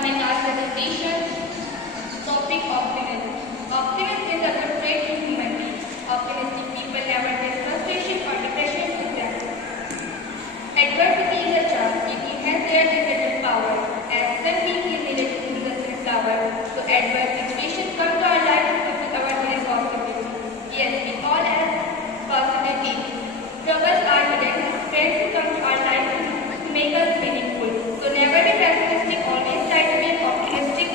on my class presentation, topic optimism. Optimism is a good trait in human beings. Optimistic people never face frustration or depression in them. Adversity is a charm. It enhances their individual power. As sunbeam is needed to the sunflower. So adverse situations come to our life to put our daily possibility. Yes, we all have possibilities. Struggles are hidden. Friends come to our life to make us meaningful. So never be pessimistic, always try to be optimistic.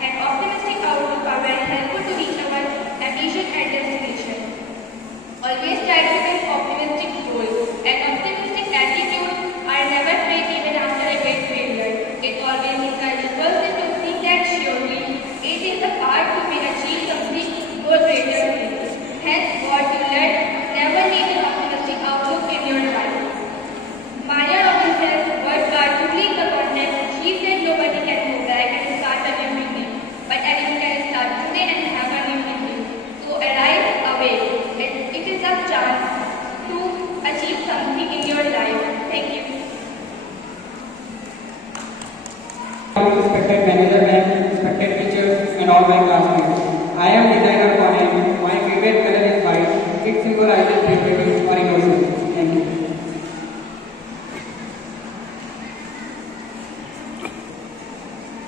And optimistic outlook are very helpful to reach our ambition and destination. Always try to make optimistic goals. An optimistic attitude are never afraid even after a great failure. It always encourages person to think that surely it is the part to be achieved something go greater things. Hence what you learn, never need an optimistic outlook in your life. Maya Robin says, words are truly the content. She said nobody can go back and start a new beginning. But anyone can start today and have a new beginning. So arise, awake. It is a chance to achieve something in your life. Thank you. Respected manager and respected teachers and all my classmates. I am designer Kwame. My favorite color is white. It symbolizes bravery or innocence. Thank you.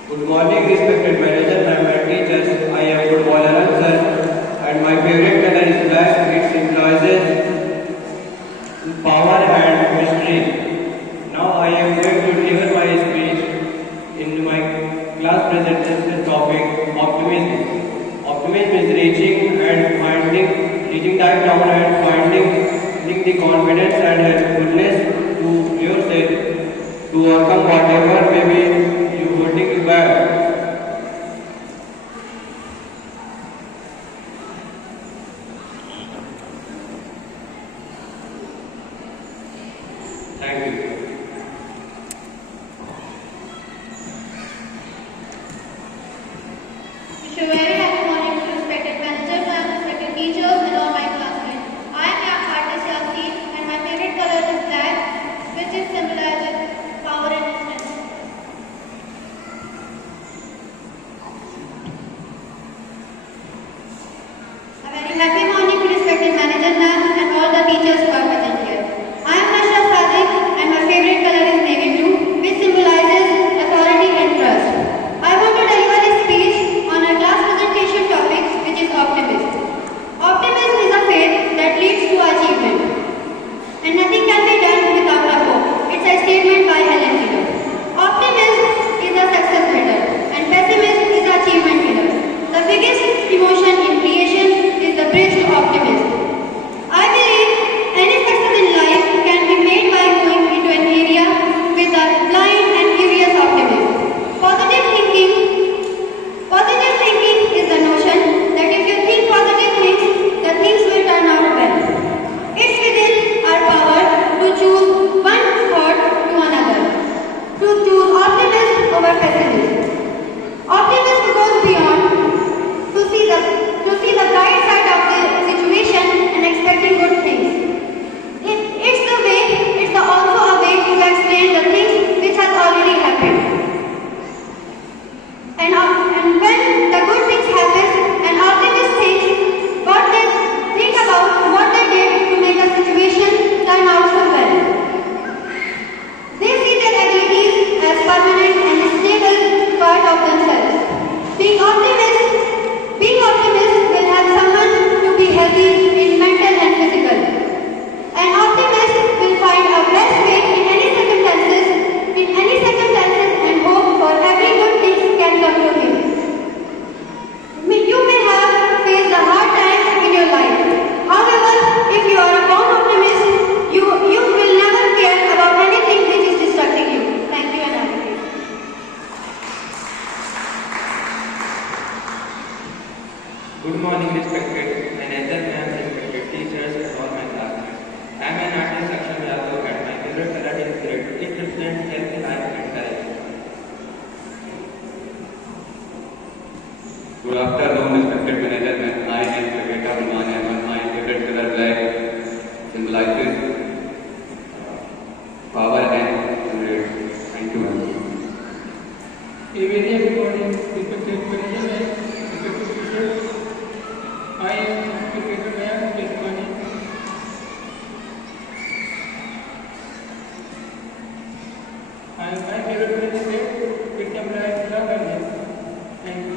Good morning, respected manager, ma'am and teachers. I am Football sir, and my favorite color is black. It symbolizes power and mystery. Now I am going to deliver my speech in my class presentation topic, optimism. Optimism is reaching time down and finding the confidence and helpfulness to yourself to overcome whatever may be you holding you back. Thank you. Wish a very happy morning to respected manager, ma'am, respected teachers, and all my classmates. I am artist Yasin, and my favorite color is black, which is symbolizes power and strength. A very happy morning to respected manager, ma'am, and all the teachers who are present here. I am Nasha Sadiq, and my favorite color is navy blue, which symbolizes authority and trust. I want to deliver a speech on our class presentation topic, which is optimism. Optimism is a faith that leads to achievement, and nothing can be done without a hope. It's a statement by Helen Keller. Optimism is a success letter, and pessimism is an achievement killer. The biggest emotion in creation is the bridge to optimism. I believe any success in life can be made by going into an area with a blind and curious optimism. Positive thinking is the notion that if you think positive things, the things will turn out well. It's within our power to choose one thought to another, to choose optimism over pessimism. Optimism goes beyond to see the bright side of the situation and expecting good things. It's also a way to explain the things which has already happened. And when the good things happen, an optimist thinks what they think about what they did to make a situation turn out so well. They see their abilities as permanent and stable part of themselves. Being optimist will help someone to be healthy in mental and physical. An optimist will find a best way in any circumstances and hope for every good thing can come to him. You may have faced a hard time in your life. However, if you are a born optimist, you will never care about anything which is distracting you. Thank you and have a good day. Good morning, respected manager, ma'am, respected teachers, and all my classmates. I am an artist, Aksham Yadav, and my favorite color is red. It represents healthy life and courage. Good afternoon, respected manager, ma'am. I am Praveta Burman, and my favorite color black symbolizes power and red. Thank you, ma'am. A very happy morning, respected manager and respected teachers. I am Professor Maya Keswani. My favorite friend is it symbolizes love and life. Thank you.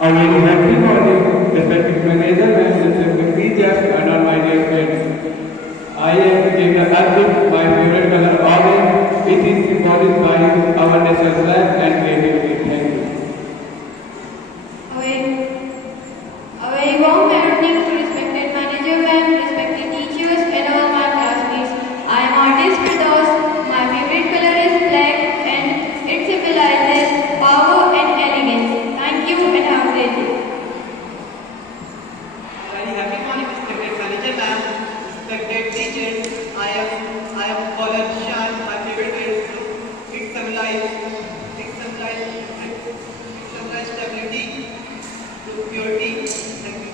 A very happy morning, respected manager and respected teachers and all my dear friends. I am Devra Karthik, my favorite color orange. It is symbolized by our national flag and creativity. Thank you. A very warm morning to respected manager and respected teachers and all my classmates. I am artist Firdaus. My favorite color is black and it symbolizes power and elegance. Thank you and have a great day. Very happy morning, respected manager ma'am, respected teachers. I am Paula Shan. My favorite is blue. It symbolizes stability to purity. Thank you.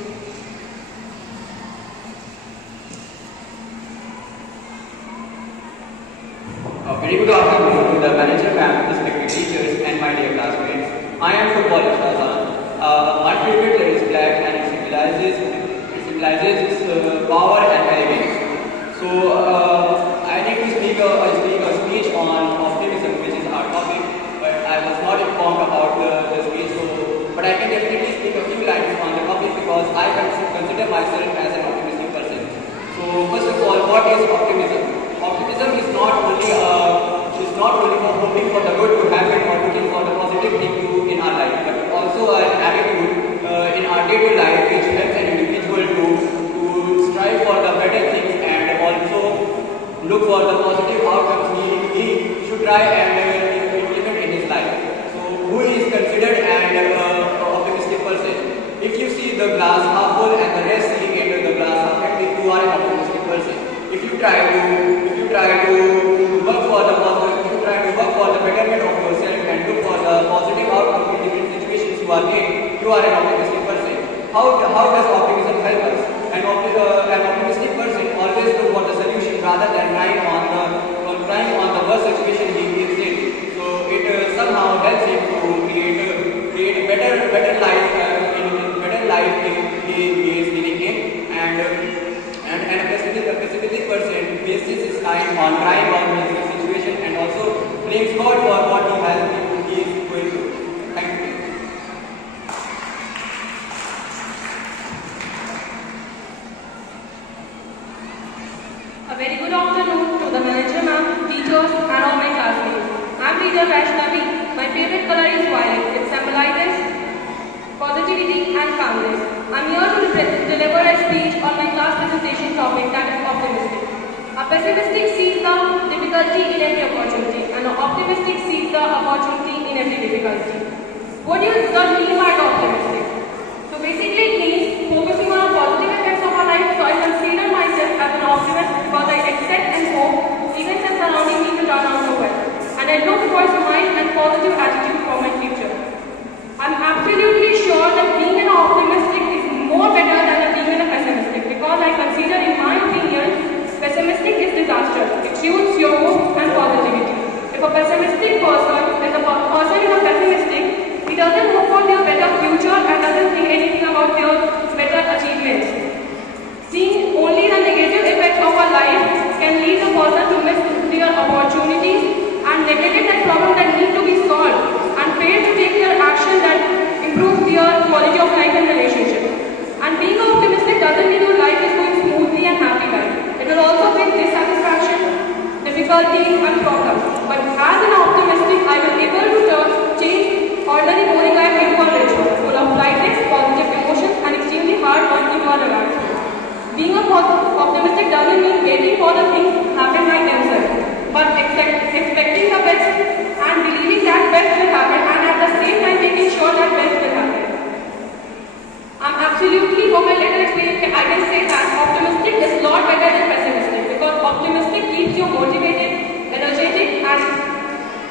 A very good afternoon to the manager ma'am, respected teachers and my dear classmates. I am Football Shahzan. My favorite color is black and it symbolizes power and elegance. So I need to speak a speech on optimism, which is our topic, but I was not informed about the speech. But I can definitely speak a few lines on the topic because I consider myself as an optimistic person. So first of all, what is optimism? Optimism is not only for hoping for the good to happen or looking for the positive thing in our life, but also an attitude in our day-to-day life which helps an individual to strive for the better things and also look for the positive outcomes he should try and implement in his life. So who is considered an optimistic person? If you see the glass half full and the rest seeing it the glass half empty, you are an optimistic person. If you try to work for the betterment of yourself and look for the positive outcome in different situations you are in, you are an optimistic person. How does optimism help us? An optimistic person always look for the solution rather than trying on the worst situation he is in. So it somehow helps him to create a better life he is living in, and a pessimistic person wastes his time on trying on his situation and also blames God for what he is going through. Thank you. A very good afternoon to the manager ma'am, teachers and all my classmates. I'm Leader Vaishnavi. My favorite color is violet. It symbolizes positivity and calmness. I'm here to deliver a speech on my class presentation topic, that is optimistic. A pessimistic sees the difficulty in every opportunity and an optimistic sees the opportunity in every difficulty. What does God mean by optimistic? So basically it means focusing on the positive effects of our life. So I consider myself as an optimist because I accept and hope events and surrounding me to turn out so well. And I look for a smile and positive attitude for my future. I'm absolutely sure that being an optimistic is more better than being a pessimistic because I consider, in my opinion, pessimistic is disaster. It kills your hope and positivity. If a pessimistic person is pessimistic, he doesn't hope for their better future and doesn't think anything about their better achievements. Seeing only the negative effects of our life can lead the person to miss their opportunities and neglect that problem that need to be solved and fail to take their action that improves their quality of life and relationship. And being optimistic doesn't mean your life is going smoothly and happy life. It will also bring dissatisfaction, difficulties and problems. But as an optimistic, I will be able to change ordinary boring life into a rich one, full of lightness, positive emotions and extremely hard work you are relaxed. Being optimistic doesn't mean waiting for the things to happen by themselves, but expecting the best and believing that best will happen and at the same time making sure that best will happen. I'm absolutely, for my little experience, I can say that optimistic is a lot better than pessimistic because optimistic keeps you motivated, energetic and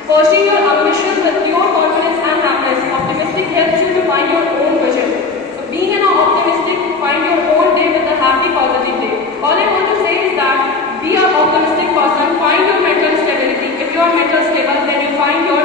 pursuing your ambitions with pure confidence and happiness. Optimistic helps you to find your own vision. So being an optimistic, find your own day with a happy, positive day. All I want to say is that be an optimistic person, find your mental stability. If you are mental stable, then you find your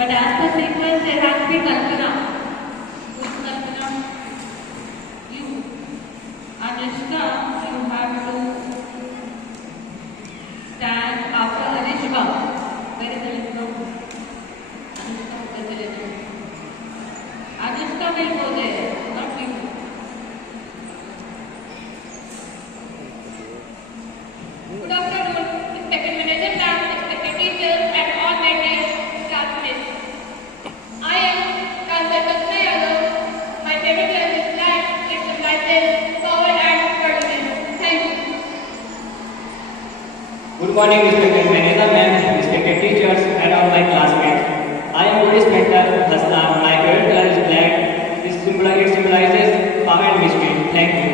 But as per sequence, there has to be Kalpana. Who is Kalpana? You. Anushka, you have to stand after Anushka. Where is Anushka? Anushka, where is Anushka? Anushka will go there, not you. Good afternoon, respected manager, ma'am, respected teachers, and all my dear classmates. I am Kansar Kalpana Yadav. My favorite color is black. It symbolizes power and courage. Thank you. Good morning, respected manager, ma'am, respected teachers, and all my classmates. I am Boris Mentor Hassan. My favorite color is black. It symbolizes power and mystery. Thank you.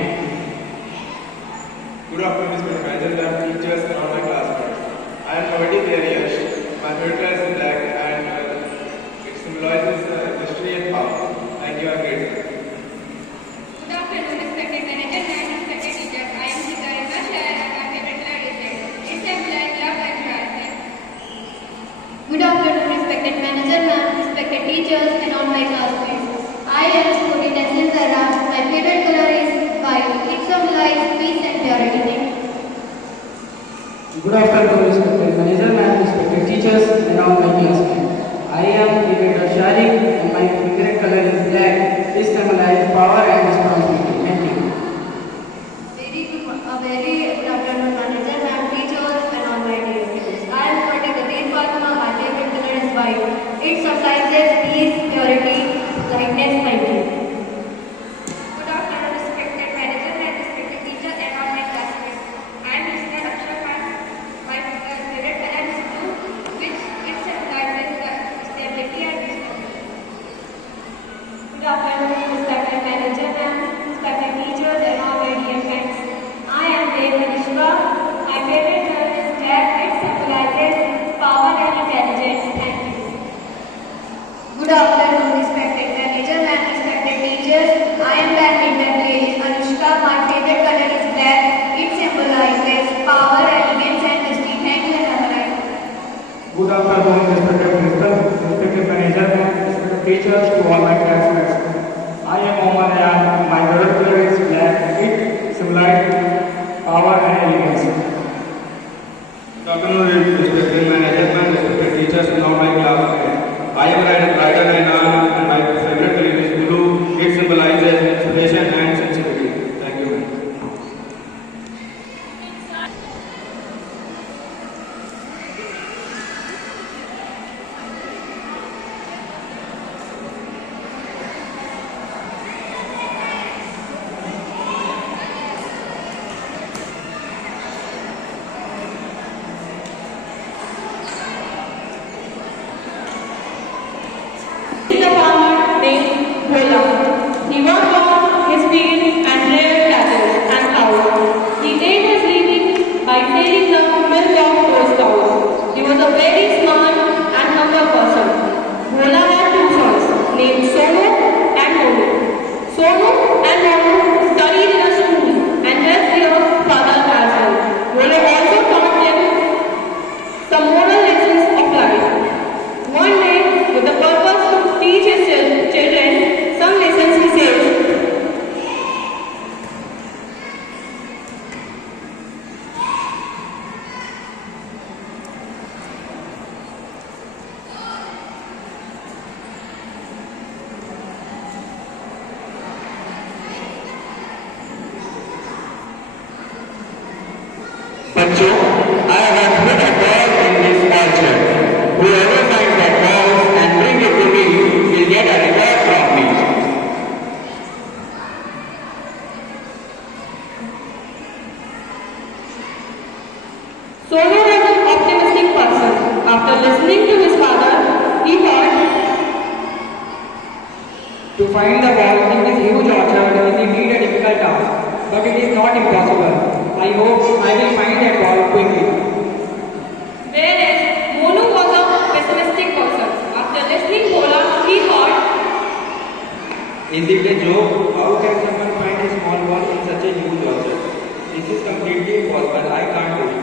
Good afternoon, respected manager, ma'am, teachers, and all my classmates. I am Kavadi Yash. My favorite color is black, and it symbolizes mystery and power. Thank you, and great. Good afternoon, respected manager, ma'am, respected teachers. I am Sikarika Shah, and my favorite color is red. It symbolizes love and joy. Good afternoon, respected manager, ma'am, respected teachers, and all my classmates. I am Spuri Nestle Zara. My favorite color is white. It symbolizes peace and purity. Thank you. Good afternoon, respected manager, ma'am, respected teachers, and all my classmates. I am Divya Sharik, and my favorite color is black. This symbolizes power and responsibility. Thank you. Very good afternoon, manager, ma'am, teachers, and all my dear students. I am Swati Gadesh Fatma. My favorite color is white. It symbolizes peace, purity, lightness. Thank you. Good afternoon, respected manager, and respected teachers, and all my classmates. I am Mr. Akshay Khan. My favorite color is blue, which it symbolizes stability and wisdom. Good afternoon, respected manager, ma'am, respected teachers, and all my dear friends. I am Dev Anishka. My favorite color is black. It symbolizes power and intelligence. Thank you. Good afternoon, respected manager, ma'am, respected teachers. I am badminton player Anushka. My favorite color is black. It symbolizes power, elegance, and mystery. Thank you, and have a nice day. Good afternoon, respected principal, respected manager, respected teachers, to all my classmates. I am Mohammed Ayan. My favorite color is black. It symbolizes power and elegance. Good afternoon, respected manager, ma'am, respected teachers, and all my classmates. I am Ryder Rainan, and my favorite color is blue. It symbolizes inspiration and sensitivity. Thank you, ma'am. He is a farmer named Bhola. He worked on his field and reared cattle and cows. He ate his living by selling the milk of those cows. He was a very smart and humble person. Bhola had two sons named Sonu and Monu. Sonu and Monu studied in a school and helped their father as well. Bhola also taught them some moral lessons of life. One day, with the purpose to teach his children some lessons, he says, बच्चों, I have put a ball in this orchard. Whoever finds that ball and bring it to me will get a reward from me. Sonu was an optimistic person. After listening to his father, he thought, To find the ball in this huge orchard is indeed a difficult task, but it is not impossible. I hope I will find that ball quickly. whereas Monu was a pessimistic person. After listening to Bhola, he thought, Is it a joke? How can someone find a small ball in such a huge orchard? This is completely impossible. I can't do it.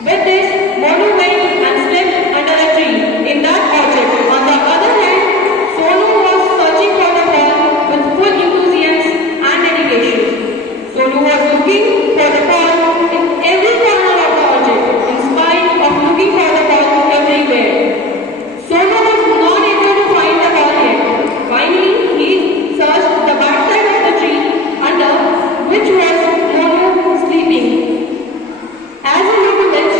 With this, Monu went and slept under a tree in that orchard. On the other hand, Sonu was searching for the ball with full enthusiasm and dedication. Sonu was looking for the ball in every corner of the orchard, in spite of looking for the ball everywhere. Sonu was not able to find the ball yet. Finally, he searched the backside of the tree under which was Monu sleeping. As he looked at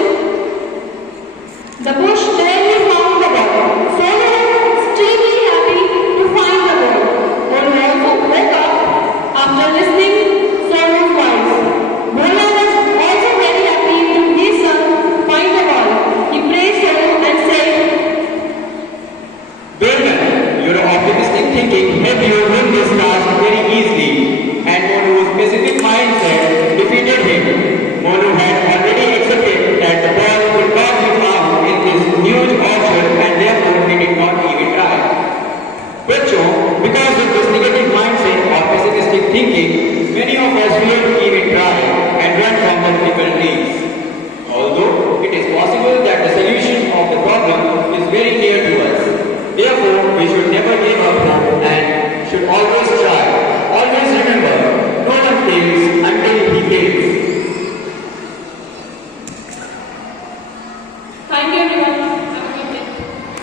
the bush, there he found the ball. Sonu was extremely happy to find the ball. Monu also woke up after listening Sonu's voice. Mona was also very happy to his son find the ball. He praised Sonu and said, Well done. Your optimistic thinking helped you win this task very easily. And Monu's specific mindset defeated him. Monu had already accepted that the ball could not be found in this huge orchard and therefore he did not even try. Bachcho, because of this negative mindset or pessimistic thinking, many of us fail to even try and run from the difficulties. Although it is possible that the solution of the problem is very near to us. Therefore, we should never give up hope and should always try. Always remember, no one fails until he fails. Thank you everyone. Have a good day.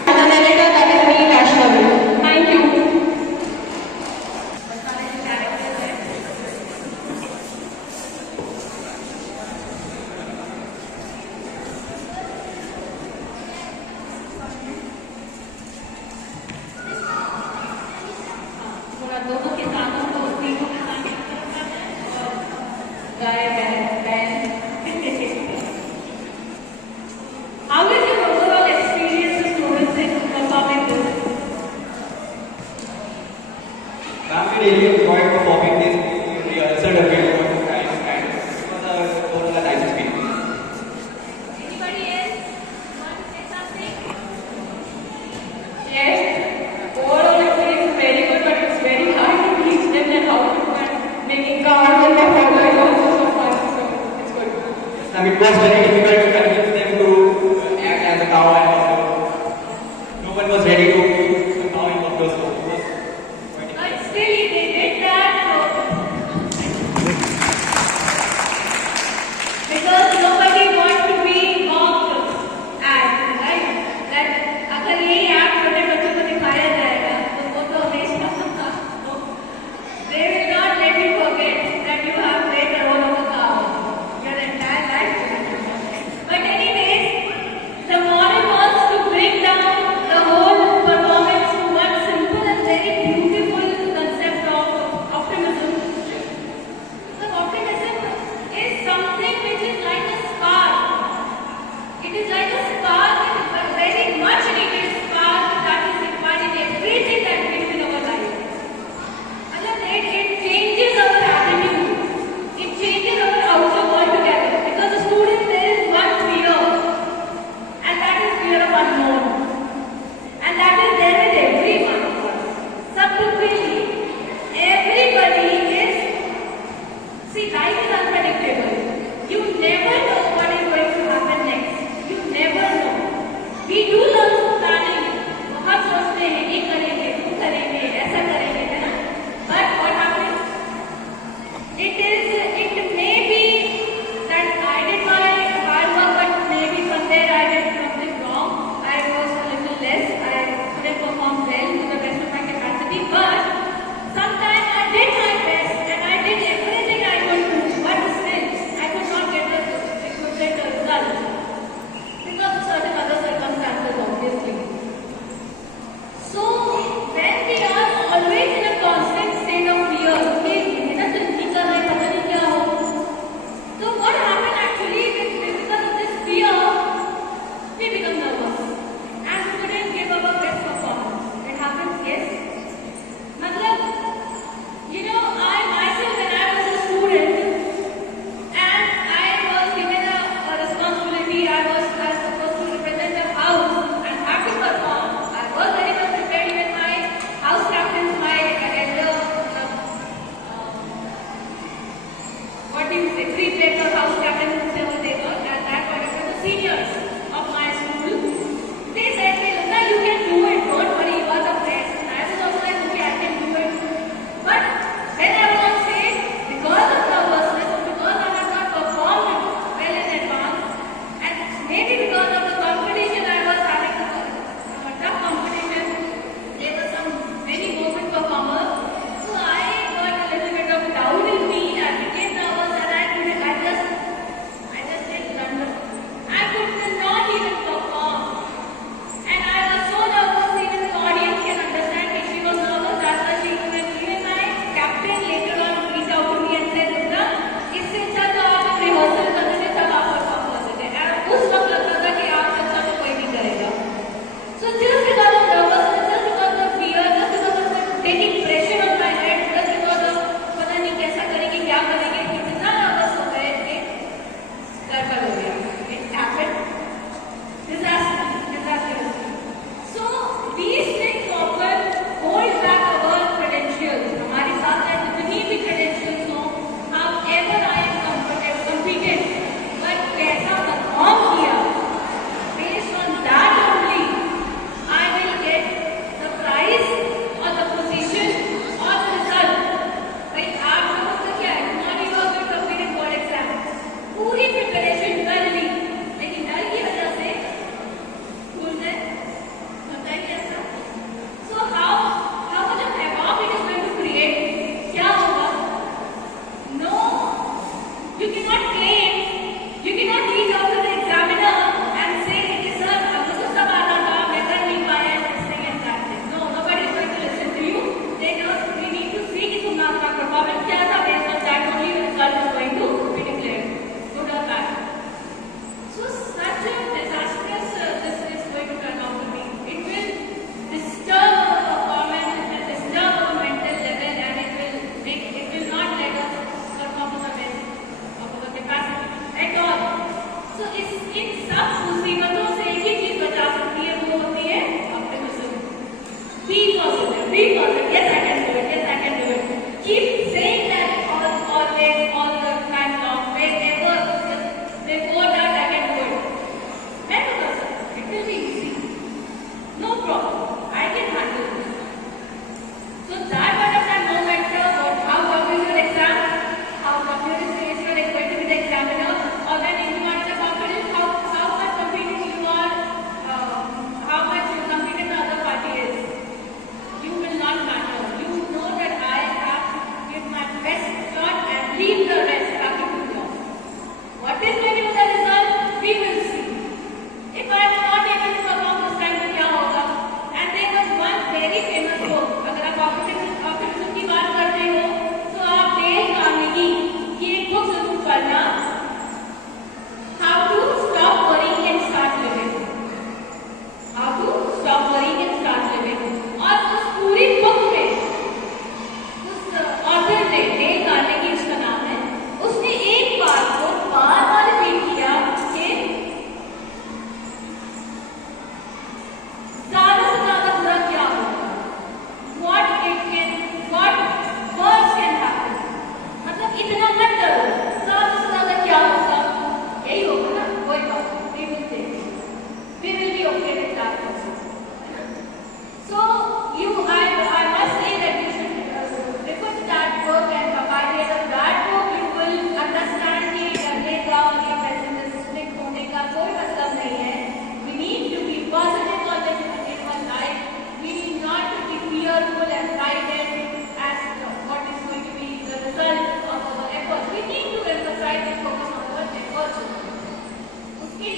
And the narrator, that is me, Vaishnavi. Thank you. थोड़ा दोनों के साथ तो तीनों के साथ गाय बैल How is your overall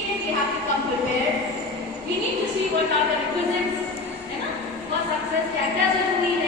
लिए we have to come prepared. We need to see what are the requisites, है ना, for success क्या क्या जरूरी है.